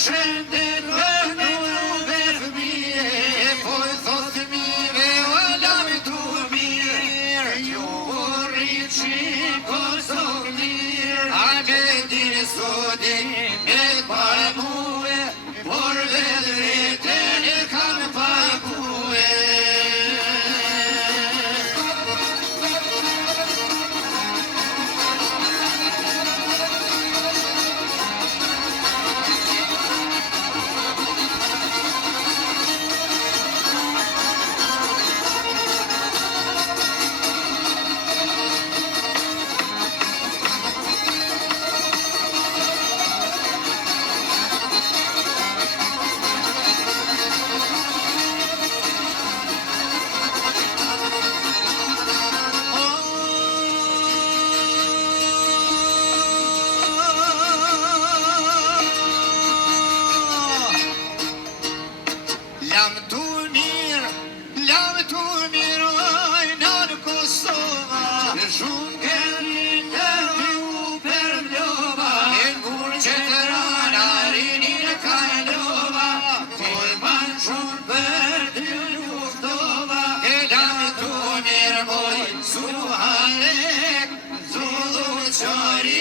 shëndet vënuve fëmije, po i thot fëmive o lam tu mirë, ju rrit shiko sok mirë, a me dini sotin e pa muë, por vetë vetën e kam paguë. Lam tu mirë, oj, në Kosova, shumë kërin të vju për mlova, e kur që të rana rini në kalova, koj man shumë për të luftova, e lam tu mirë, oj, suhalek, zullu qari